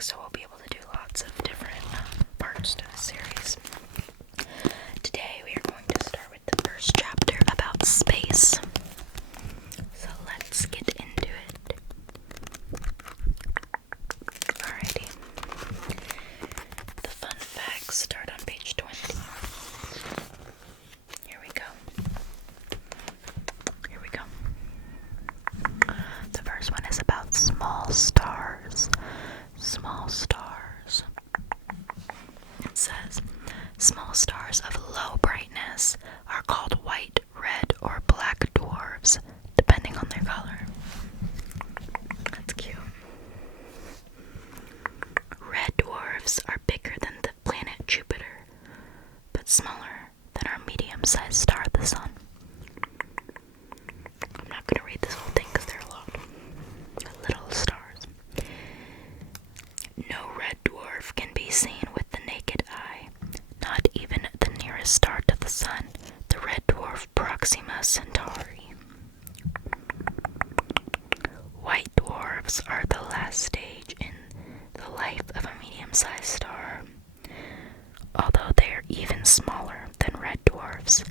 so we'll be able to do lots of different parts to the series. Today we are going to start with the first chapter about space. So let's get into it. Alrighty. The fun facts start on page 20. Here we go. The first one is about small stars. Small stars. It says, small stars of low brightness are called white, red, or black dwarfs, depending on their color. That's cute. Red dwarfs are bigger than the planet Jupiter, but smaller than our medium-sized star, the Sun. I'm not going to read this whole thing because there are a lot of little stars. No red dwarf can be seen with the naked eye, not even the nearest star to the Sun, the red dwarf Proxima Centauri. White dwarfs are the last stage in the life of a medium-sized star. Although they are even smaller than red dwarfs,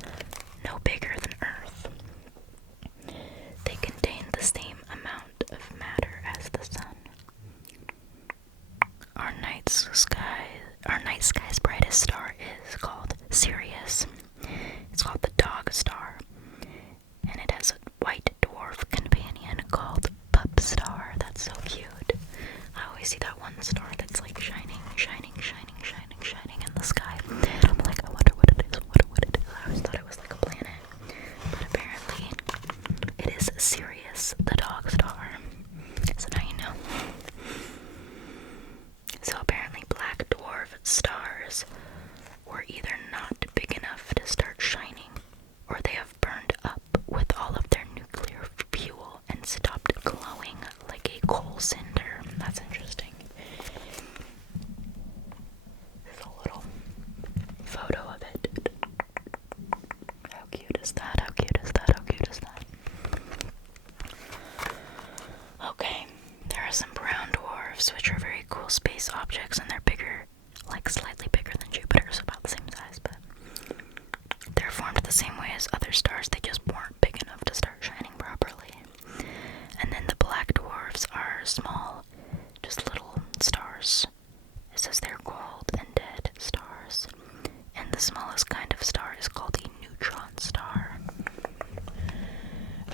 no bigger than Earth. They contain the same amount of matter as the Sun. Our night sky's brightest star is called Sirius. It's called the Dog Star, and it has a white dwarf companion called Pup Star. That's so cute. I always see that one star that's like shining in the sky. And I'm like, I wonder what it is. I always thought it was like a planet, but apparently it is Sirius, the Dog Star. So now you know. So apparently black dwarf stars were either not big enough to start shining, or they have burned up with all of their nuclear fuel and stopped glowing like a coal cinder. That's interesting. There's a little photo of it. How cute is that? Okay, there are some brown dwarfs, which are very cool space objects, and they're bigger, like slightly bigger than Jupiter, so about the same size, but they're formed the same way as other stars. They just weren't big enough to start shining properly. And then the black dwarfs are small, just little stars. It says they're cold and dead stars. And the smallest kind of star is called a neutron star.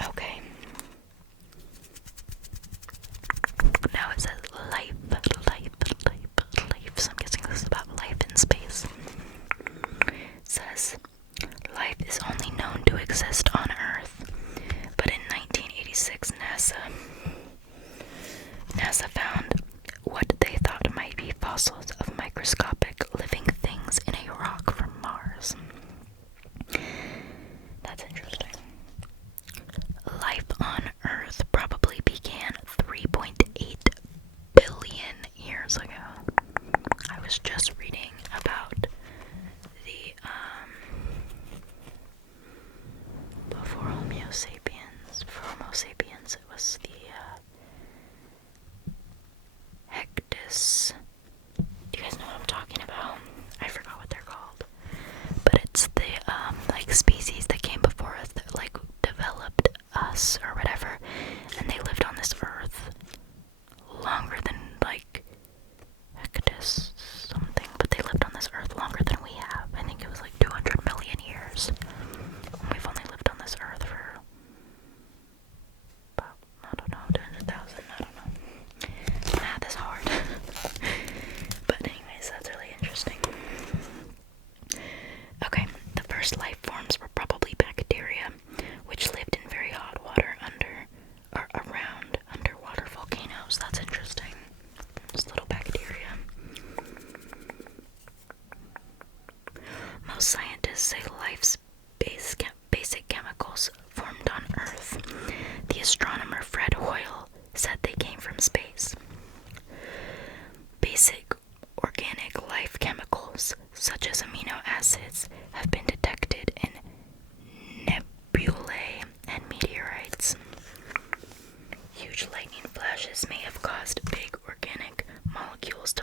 Okay. Now it says life. So I'm guessing this is about life in space. It says, life is only known to exist on Earth, but in 1986 NASA found what they thought might be fossils of microscopic living things in a rock from Mars. That's interesting. Life on Earth probably began 3.8 billion years ago. I was just reading about the before Homo sapiens. It was the Hectus. Do you guys know what I'm talking about? I forgot what they're called, but it's the like species that came before us that like developed us or whatever, and they lived on this Earth longer than like Hectus something, but they lived on this Earth longer than we have. I think it was like 200 million years. And we've only lived on this Earth for about, I don't know, 200,000, I don't know. Math is hard. But anyways, that's really interesting. Okay, the first life forms were probably bacteria, which lived in very hot water under or around underwater volcanoes. That's interesting. Just little bacteria. Most scientists say life's basic chemicals formed on Earth. The astronomer Fred Hoyle said they came from space. Basic organic life chemicals, such as amino acids, have been detected in nebulae and meteorites. Huge lightning flashes may have caused big organic molecules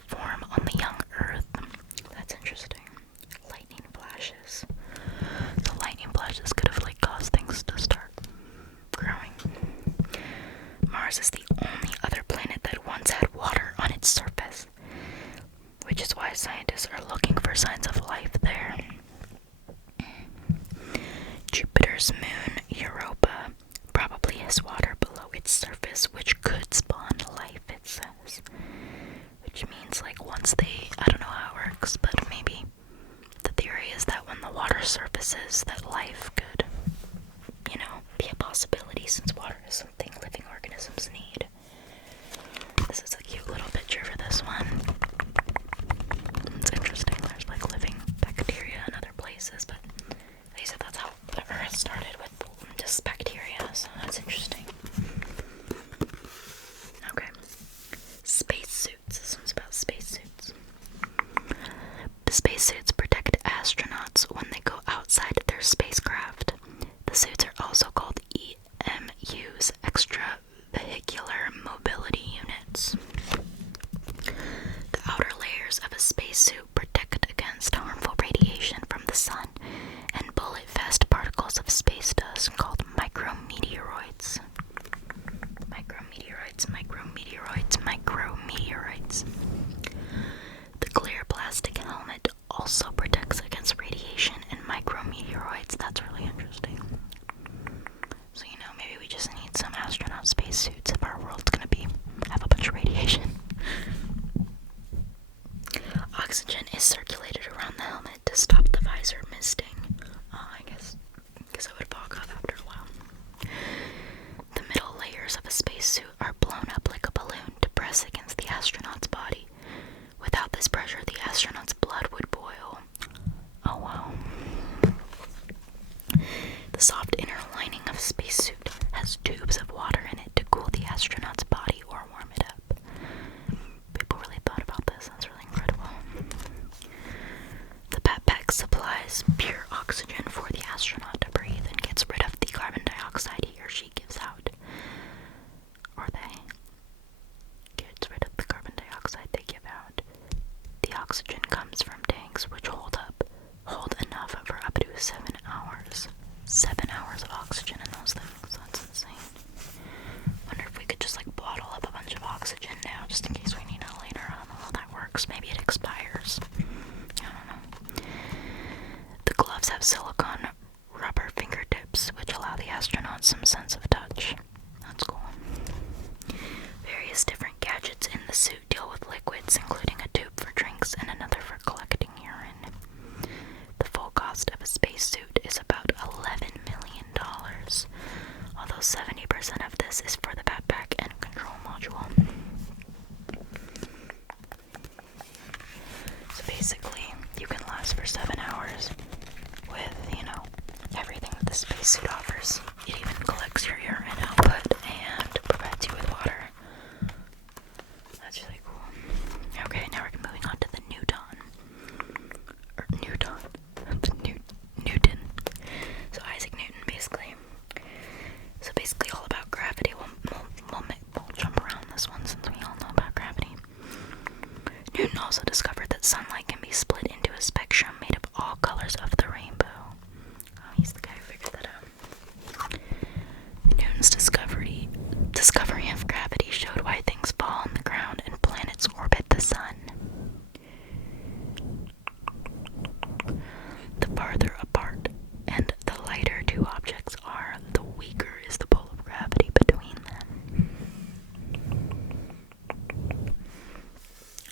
avoids micrometeorites. The clear plastic helmet also protects against radiation and micrometeoroids. That's really interesting. So, maybe we just need some astronaut spacesuits if our world's gonna have a bunch of radiation. Oxygen is circulated around the helmet to stop the visor misting. I guess it would fog up after a while. The middle layers of a spacesuit are blown up like a balloon to press against the astronaut's body. Without this pressure, the astronaut's blood would boil. Oh wow. The soft inner lining of a spacesuit has tubes of water in it to cool the astronaut's body or warm it up. People really thought about this. That's really incredible. The backpack supplies pure oxygen for the astronaut to breathe and gets rid of the carbon dioxide he or she gives out. Or they gets rid of the carbon dioxide they give out. The oxygen comes from tanks which hold enough for up to 7 hours. 7 hours of oxygen in those things. That's insane. Wonder if we could just bottle up a bunch of oxygen now just in case we need it later. I don't know how that works. Maybe it expires. I don't know. The gloves have silicone rubber fingertips which allow the astronauts some sense of touch. That's cool. Various different gadgets in the suit deal with liquids, including a tube for drinks and another for collecting urine. The full cost of a spacesuit is about $11 million, although 70% of this is for the backpack and control module. So basically, you can last for 7 hours with, everything that the spacesuit offers. It even collects your urine output and provides you with water. That's really cool. Okay, now we're moving on to the Newton. So Isaac Newton, basically. So basically all about gravity. We'll jump around this one since we all know about gravity. Newton also discovered that sunlight can be split into a spectrum made of all colors of the rainbow. Oh, he's the guy who figured that out. Newton's discovery of gravity showed why things fall on the ground and planets orbit the sun. The farther apart and the lighter two objects are, the weaker is the pull of gravity between them.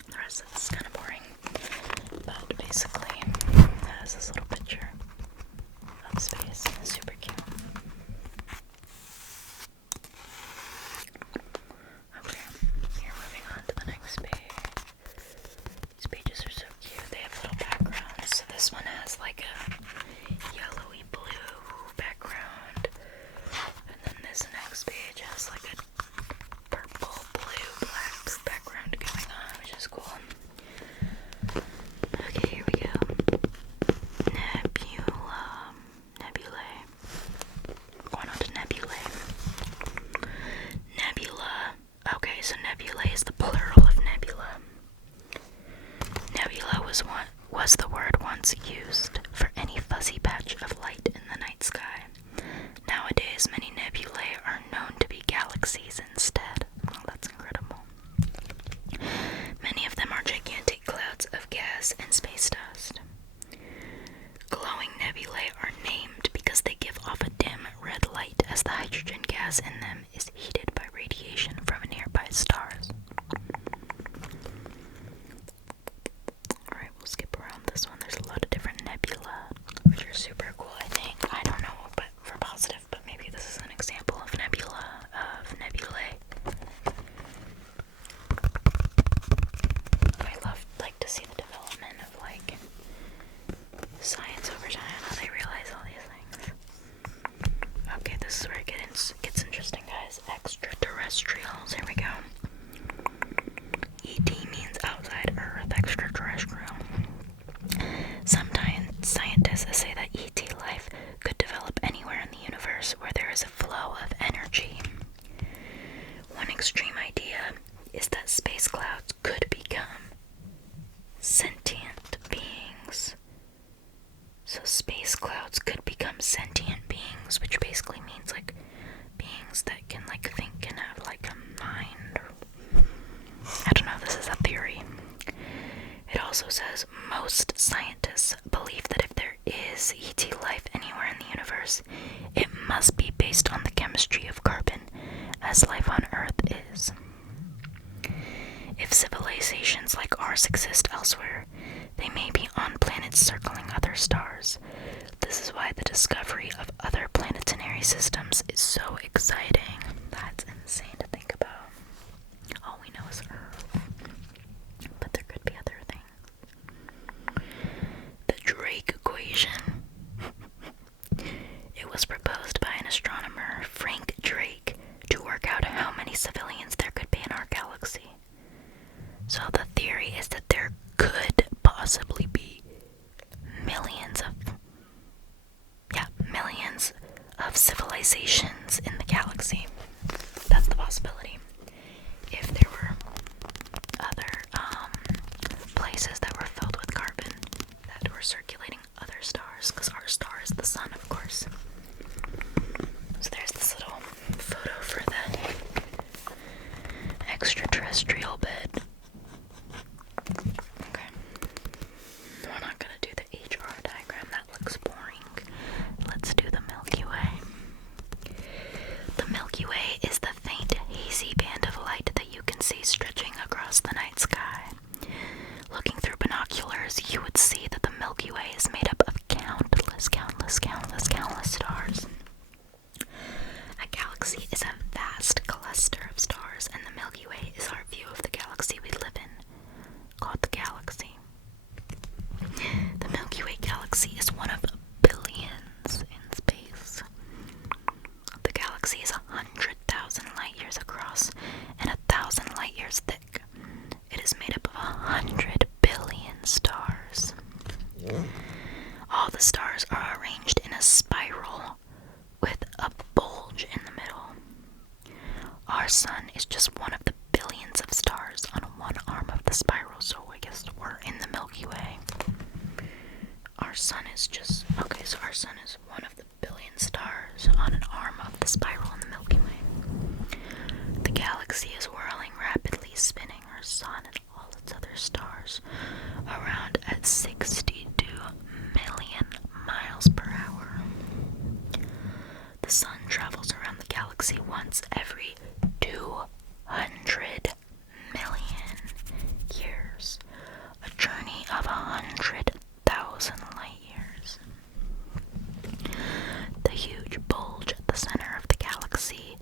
The rest of this is kind of boring, but basically, that is this little picture of space. It's super cute. Okay, here moving on to the next page. These pages are so cute. They have little backgrounds. So this one has a yellowy blue background, and then this next page has a purple, blue, black background going on, which is cool. Okay, here we go. Nebulae. Going on to nebulae. Nebula. Okay, so nebulae is the plural of nebula. Nebula was the word once used for any fuzzy patch of light in the night sky. Nowadays, many nebulae are known to be galaxies instead. Oh, that's incredible. Many of them are gigantic clouds of gas and space dust. Glowing nebulae are named because they give off a dim red light as the hydrogen gas in them is heated by radiation from nearby stars. Alright, we'll skip around this one. There's a lot of different nebula, which are super cool, I think. I don't know, but for positive, but maybe this is an example of nebulae. I like to see the development of science over time, how they realize all these things. Okay, this is where it gets interesting, guys. Extraterrestrials. Here we go. ET means outside Earth, extraterrestrial. Sometimes scientists say that ET life could develop anywhere in the universe where there is a flow of energy. One extreme idea is that space clouds could become sentient beings. So space clouds could become sentient beings, which basically means beings that can think and have a mind. also says most scientists believe that if there is ET life anywhere in the universe, it must be based on the chemistry of carbon, as life on Earth is. If civilizations like ours exist elsewhere, they may be on planets circling other stars. This is why the discovery of other planetary systems is so exciting. That's insane to think about. All we know is Earth. But there could be other things. The Drake equation. It was proposed by an astronomer, Frank Drake, to work out how many civilians there could be in our galaxy. So the theory is that there could possibly be millions of civilizations in the galaxy. That's the possibility. If there were other places that were filled with carbon that were circulating other stars, because our star is the sun, of course. So there's this little photo for the extraterrestrial bed. Okay. We're not gonna do the HR diagram, that looks boring. Let's do the Milky Way. The Milky Way is the faint, hazy band of light that you can see stretching across the night sky. Looking through binoculars, you would see that the Milky Way is made up of countless stars. A galaxy is a vast cluster of stars, and the Milky Way is our view of the galaxy we live in, called the galaxy. The Milky Way galaxy is one of billions in space. The galaxy is 100,000 light years across and 1,000 light years thick. It is made up of 100 billion stars. All the stars are arranged in a spiral with a bulge in the middle. Our sun is just one of the billions of stars on one arm of the spiral, so I guess we're in the Milky Way. Our sun is our sun is one of the billion stars on an arm of the spiral in the Milky Way. The galaxy is whirling rapidly, spinning our sun and all its other stars around at 62 million miles per hour. The sun travels around the galaxy once every 200 million years, a journey of 100,000 light years. The huge bulge at the center of the galaxy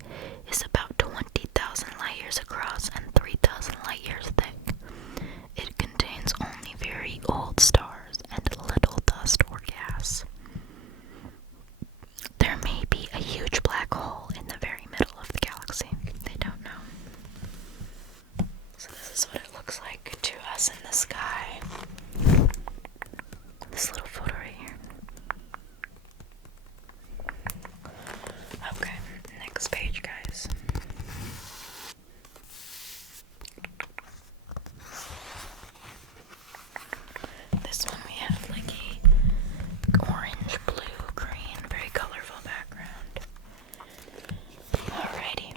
is about 20,000 light years across and 3,000 light years thick. It contains only very old stars and little dust or gas. There may be a huge black hole in the very middle of the galaxy. They don't know. So this is what it looks like to us in the sky. This little photo right here. Okay, next page, guys. This one we have like a orange, blue, green, very colorful background. Alrighty.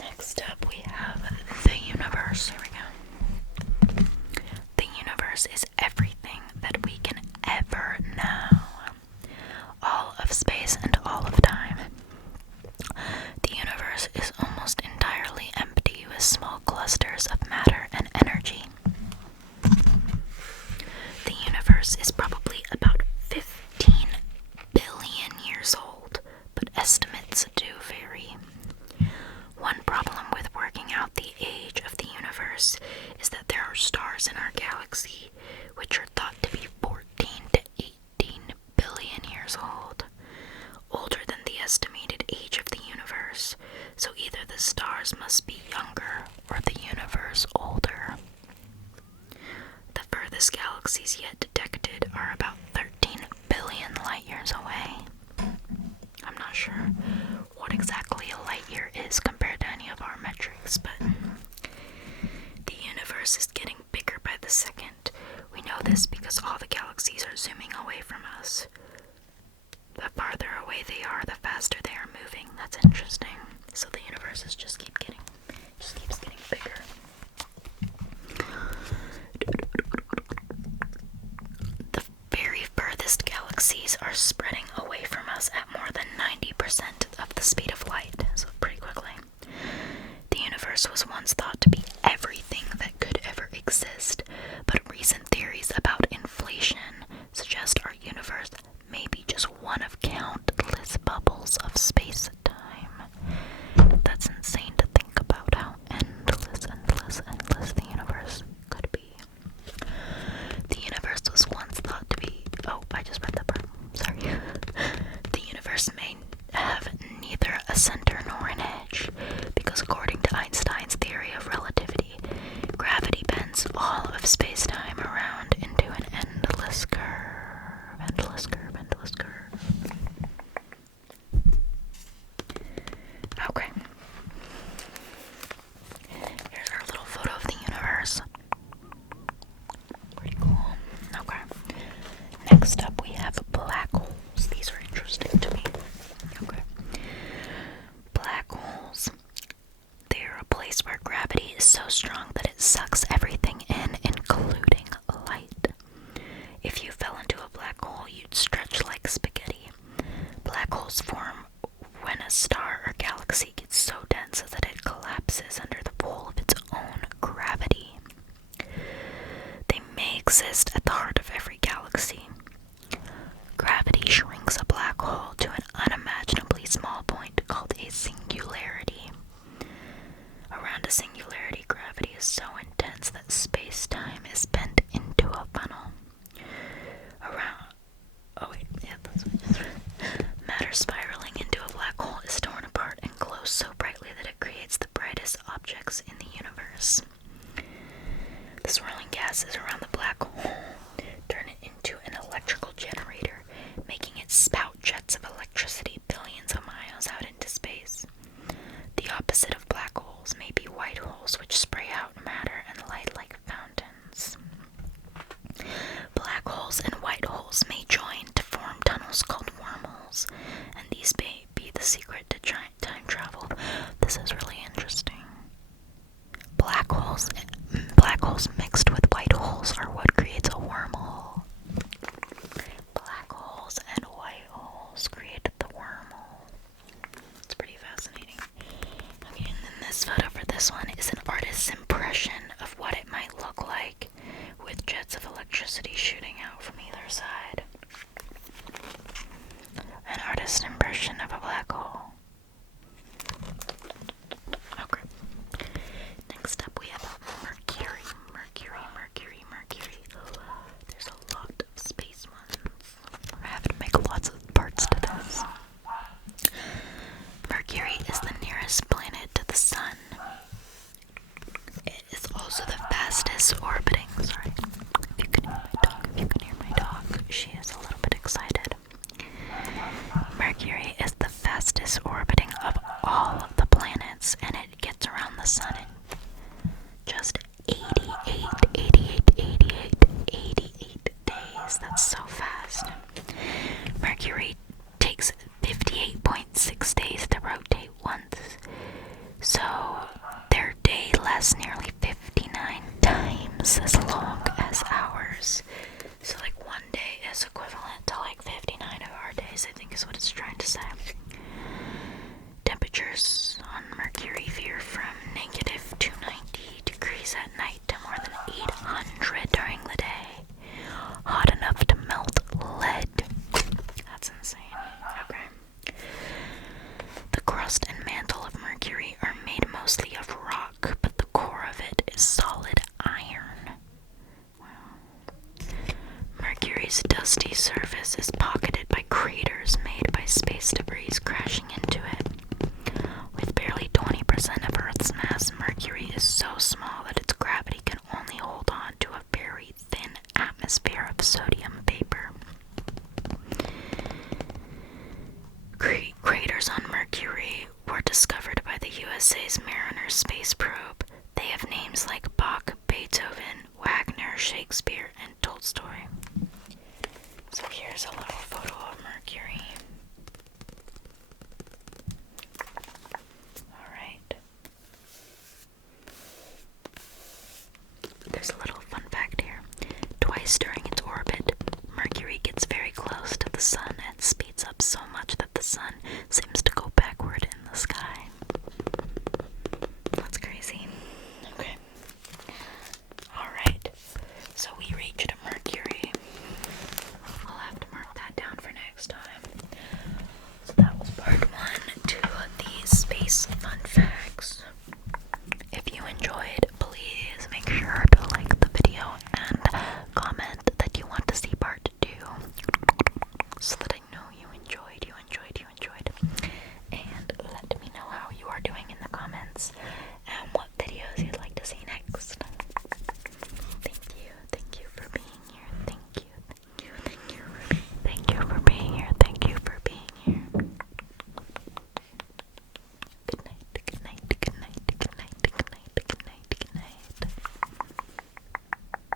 Next up we have the universe. Here we go. The universe is everything that we can ever know. All of space and all of time. The universe is almost entirely empty with small clusters of matter and energy. The universe is probably about 15 billion years old, but estimates do vary. One problem with working out the age of the universe is that there are stars in our galaxy which are thought to be 14 to 18 billion years old, older than the estimated age of the universe, so either the stars must be younger or the universe older. The furthest galaxies yet detected are about 13 billion light years away. I'm not sure what exactly a light year is compared to any of our metrics, but the universe is getting bigger by the second. We know this because all the galaxies are zooming away from us. The farther away they are, the faster they are moving. That's interesting. So the universe just keeps getting bigger. of space-time around into an endless curve, endless curve, endless curve. Okay. Here's our little photo of the universe. Pretty cool. Okay. Next up we have black holes. These are interesting to me. Okay. Black holes. They're a place where gravity is so strong that it sucks everything in, including light. If you fell into a black hole, you'd stretch like spaghetti. Black holes form when a star or galaxy gets so dense that it collapses under the pull of its own gravity. They may exist at the heart of every galaxy. Gravity shrinks a black hole to an unimaginably small point called a singularity. Around a singularity, gravity is so intense that space-time is bent into a funnel. Matter spiraling into a black hole is torn apart and glows so brightly that it creates the brightest objects in the universe. The swirling gases around the black hole turn it into an electrical generator, making it spout jets of electricity billions of miles out into space. The opposite of black holes may be white holes, which spray out matter and light like fountains. Black holes and white holes may join to form tunnels called wormholes, and these may be the secret to time travel. This is really interesting. Black holes mixed with white holes are what creates a wormhole. Black holes and white holes created the wormhole. It's pretty fascinating. Okay, and then this photo for this one is an artist's impression of what it might look like with jets of electricity shooting out from either side. An artist's impression of a black hole. Okay. Next up we have Mercury. There's a lot of space ones. I have to make lots of parts to this. Mercury is the nearest planet to the sun. It is also the fastest orbiting. Sorry, if you can hear my dog, she is a little bit excited. Mercury is the fastest orbiting of all of the planets, and it gets around the sun in just 88 days. That's so fast. Mercury takes 58.6 days to rotate once, so their day lasts nearly 59 times as long as ours. So like one day is equivalent to like 59 of our days, I think is what it's trying to say. Temperatures on Mercury veer from negative 290 degrees at night to more than 800 during the day. Hot enough to melt lead. That's insane. Okay. The crust and mantle of Mercury are made mostly of rock, but the core of it is solid iron. Wow. Mercury's dusty surface is pocketed by craters made by space debris crashing into it. With barely 20% of Earth's mass, Mercury is so small that its gravity can only hold on to a very thin atmosphere of sodium vapor. Craters on Mercury were discovered by the USA's Mariner space probe. They have names like Bach, Beethoven, Wagner, Shakespeare, and Tolstoy. So here's a little photo of Mercury. Alright. There's a little fun fact here. Twice during